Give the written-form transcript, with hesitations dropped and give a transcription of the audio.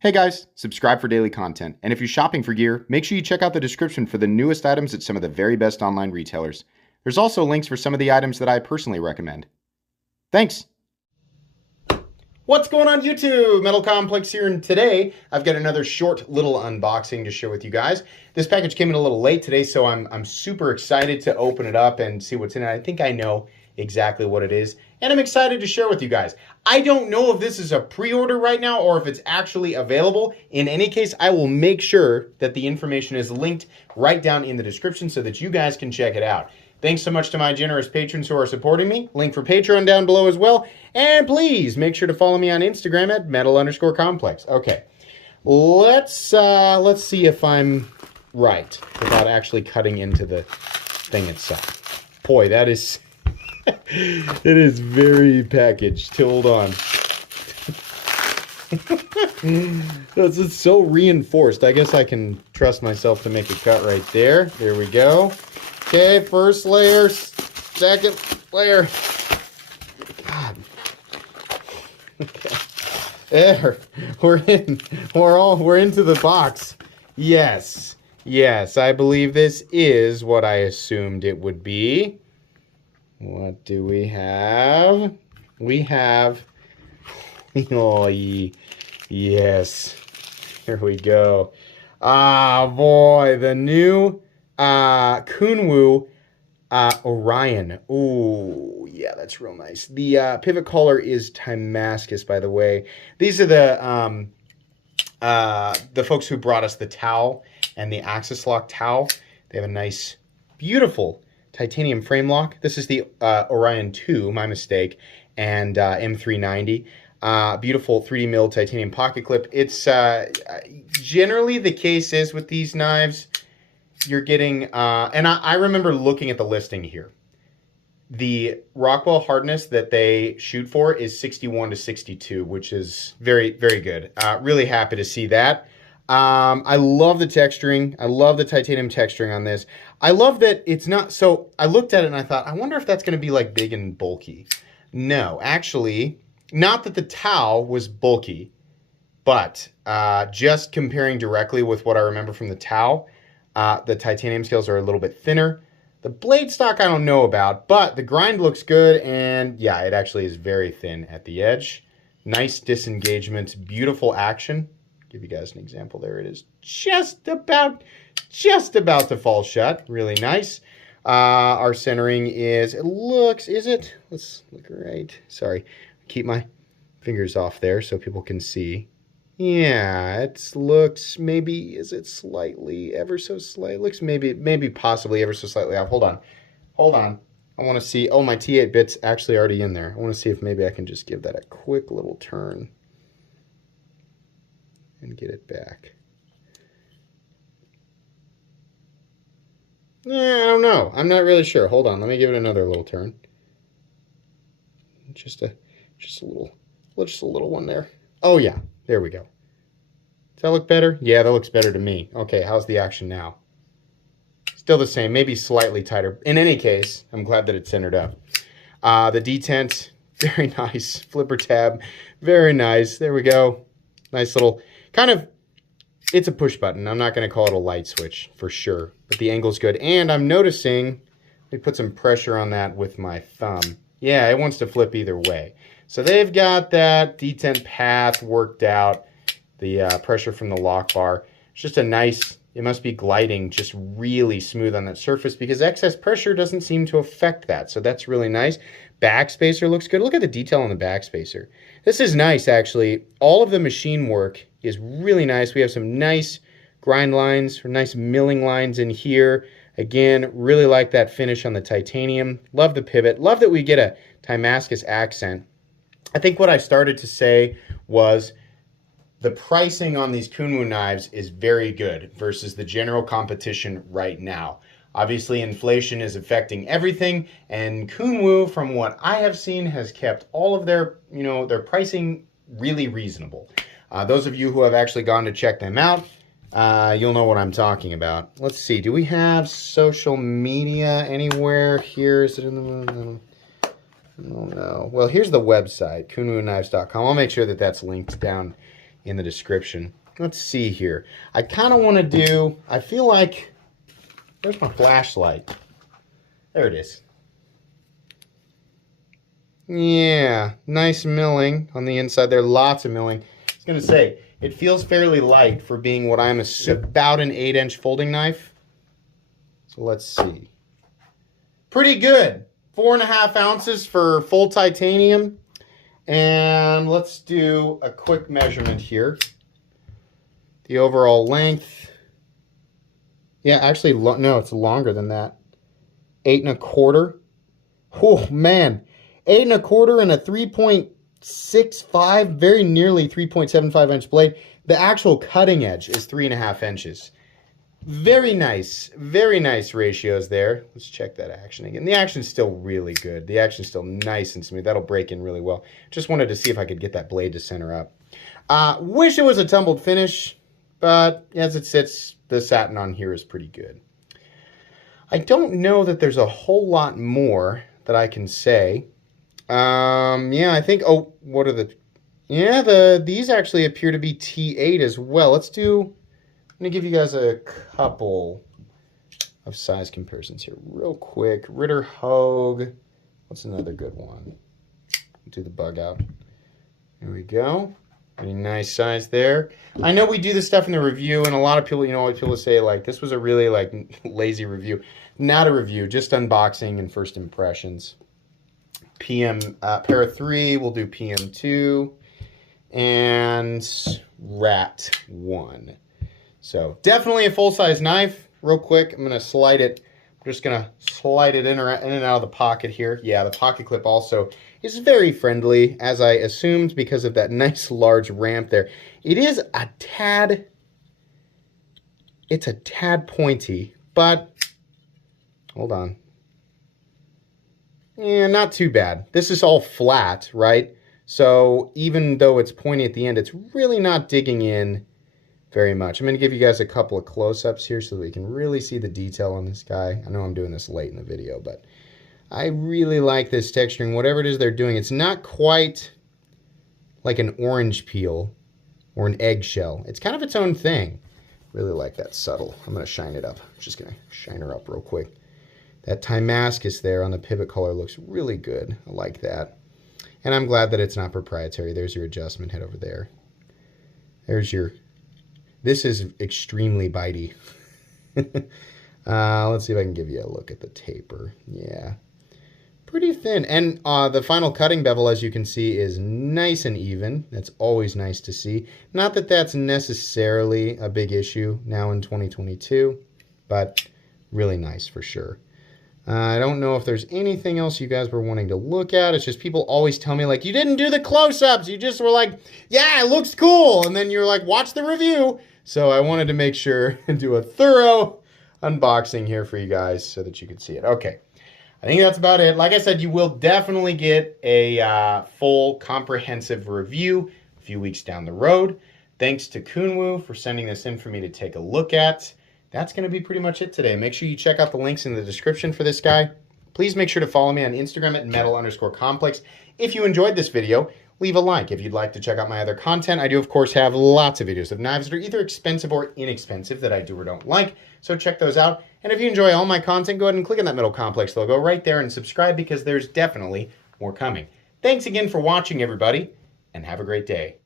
Hey guys, subscribe for daily content. And if you're shopping for gear, make sure you check out the description for the newest items at some of the very best online retailers. There's also links for some of the items that I personally recommend. Thanks! What's going on YouTube? Metal Complex here, and today I've got another short little unboxing to share with you guys. This package came in a little late today, so I'm super excited to open it up and see what's in it. I think I know exactly what it is, and I'm excited to share with you guys. I don't know if this is a pre-order right now or if it's actually available. In any case, I will make sure that the information is linked right down in the description so that you guys can check it out. Thanks so much to my generous patrons who are supporting me. Link for Patreon down below as well. And please make sure to follow me on Instagram at metal_complex. Okay, let's see if I'm right without actually cutting into the thing itself. Boy, that is... it is very packaged. Hold on. This is so reinforced. I guess I can trust myself to make a cut right there. There we go. Okay, first layer, second layer. God. Okay. There. We're into the box. Yes. Yes, I believe this is what I assumed it would be. What do we have? We have, oh, yes, here we go. Ah, boy, the new Kunwu Orion. Ooh, yeah, that's real nice. The pivot collar is Timascus, by the way. These are the folks who brought us the Tau and the Axis Lock Tau. They have a nice, beautiful titanium frame lock. This is the Orion 2, my mistake, and M390. Beautiful 3D milled titanium pocket clip. It's generally the case is with these knives, you're getting, and I remember looking at the listing here. The Rockwell hardness that they shoot for is 61 to 62, which is very, very good. Really happy to see that. I love the texturing. I love the titanium texturing on this. I love that it's not, so I looked at it and I thought, I wonder if that's going to be like big and bulky. No, actually, not that the Tau was bulky, but just comparing directly with what I remember from the Tau, the titanium scales are a little bit thinner. The blade stock I don't know about, but the grind looks good, and yeah, it actually is very thin at the edge. Nice disengagement, beautiful action. Give you guys an example. There it is, just about to fall shut. Really nice. Our centering is, let's look right. Sorry, keep my fingers off there so people can see. Yeah, it looks, maybe, is it slightly, ever so slight? Looks maybe possibly ever so slightly off. Hold on. I want to see, oh, my T8 bit's actually already in there. I want to see if maybe I can just give that a quick little turn and get it back. I don't know. I'm not really sure. Hold on. Let me give it another little turn. Just a little one there. Oh yeah, there we go. Does that look better? Yeah, that looks better to me. Okay, how's the action now? Still the same, maybe slightly tighter. In any case, I'm glad that it's centered up. The detent, very nice. Flipper tab, very nice. There we go. Nice little, kind of, it's a push button. I'm not going to call it a light switch for sure, but the angle's good. And I'm noticing, let me put some pressure on that with my thumb. Yeah, it wants to flip either way. So they've got that detent path worked out, the pressure from the lock bar. It's just a nice, it must be gliding just really smooth on that surface because excess pressure doesn't seem to affect that. So that's really nice. Backspacer looks good. Look at the detail on the backspacer. This is nice, actually. All of the machine work is really nice. We have some nice grind lines, or nice milling lines in here. Again, really like that finish on the titanium. Love the pivot. Love that we get a Timascus accent. I think what I started to say was the pricing on these Kunwu knives is very good versus the general competition right now. Obviously, inflation is affecting everything, and Kunwu, from what I have seen, has kept all of their, their pricing really reasonable. Those of you who have actually gone to check them out, you'll know what I'm talking about. Let's see, do we have social media anywhere here? Is it in the... Oh no. Well, here's the website, kunwuknives.com. I'll make sure that that's linked down in the description. Let's see here. I kind of want to do, I feel like, where's my flashlight? There it is. Yeah, nice milling on the inside there. Lots of milling. I was going to say, it feels fairly light for being what I'm about an 8-inch folding knife. So let's see. Pretty good. 4.5 ounces for full titanium. And let's do a quick measurement here. The overall length. Yeah, actually, no, it's longer than that. 8 1/4. Oh, man. 8 1/4 and a 3.65, very nearly 3.75 inch blade. The actual cutting edge is 3.5 inches. Very nice ratios there. Let's check that action again. The action's still really good. The action's still nice and smooth. That'll break in really well. Just wanted to see if I could get that blade to center up. Wish it was a tumbled finish, but as it sits, the satin on here is pretty good. I don't know that there's a whole lot more that I can say. Yeah, I think, oh, what are the, yeah, these actually appear to be T8 as well. I'm going to give you guys a couple of size comparisons here real quick. Ritter Hogue. What's another good one? Do the bug out. There we go. Pretty nice size there. I know we do this stuff in the review, and a lot of people, you know, people say, like, this was a really, like, lazy review. Not a review, just unboxing and first impressions. PM, Para 3, we'll do PM 2, and Rat 1. So definitely a full-size knife. Real quick, I'm going to slide it. I'm just going to slide it in and out of the pocket here. Yeah, the pocket clip also is very friendly, as I assumed, because of that nice large ramp there. It is a tad, it's a tad pointy, but hold on. Yeah, not too bad. This is all flat, right? So even though it's pointy at the end, it's really not digging in very much. I'm going to give you guys a couple of close-ups here so that we can really see the detail on this guy. I know I'm doing this late in the video, but I really like this texturing. Whatever it is they're doing, it's not quite like an orange peel or an eggshell. It's kind of its own thing. Really like that subtle. I'm going to shine it up. I'm just going to shine her up real quick. That Timascus there on the pivot collar looks really good. I like that. And I'm glad that it's not proprietary. There's your adjustment head over there. There's your... This is extremely bitey. Let's see if I can give you a look at the taper. Yeah. Pretty thin. And the final cutting bevel, as you can see, is nice and even. That's always nice to see. Not that that's necessarily a big issue now in 2022, but really nice for sure. I don't know if there's anything else you guys were wanting to look at. It's just people always tell me, like, you didn't do the close-ups. You just were like, yeah, it looks cool. And then you're like, watch the review. So I wanted to make sure and do a thorough unboxing here for you guys so that you could see it. Okay. I think that's about it. Like I said, you will definitely get a full comprehensive review a few weeks down the road. Thanks to Kunwu for sending this in for me to take a look at. That's going to be pretty much it today. Make sure you check out the links in the description for this guy. Please make sure to follow me on Instagram at metal_complex. If you enjoyed this video, leave a like. If you'd like to check out my other content, I do, of course, have lots of videos of knives that are either expensive or inexpensive that I do or don't like. So check those out. And if you enjoy all my content, go ahead and click on that Metal Complex logo right there and subscribe because there's definitely more coming. Thanks again for watching, everybody, and have a great day.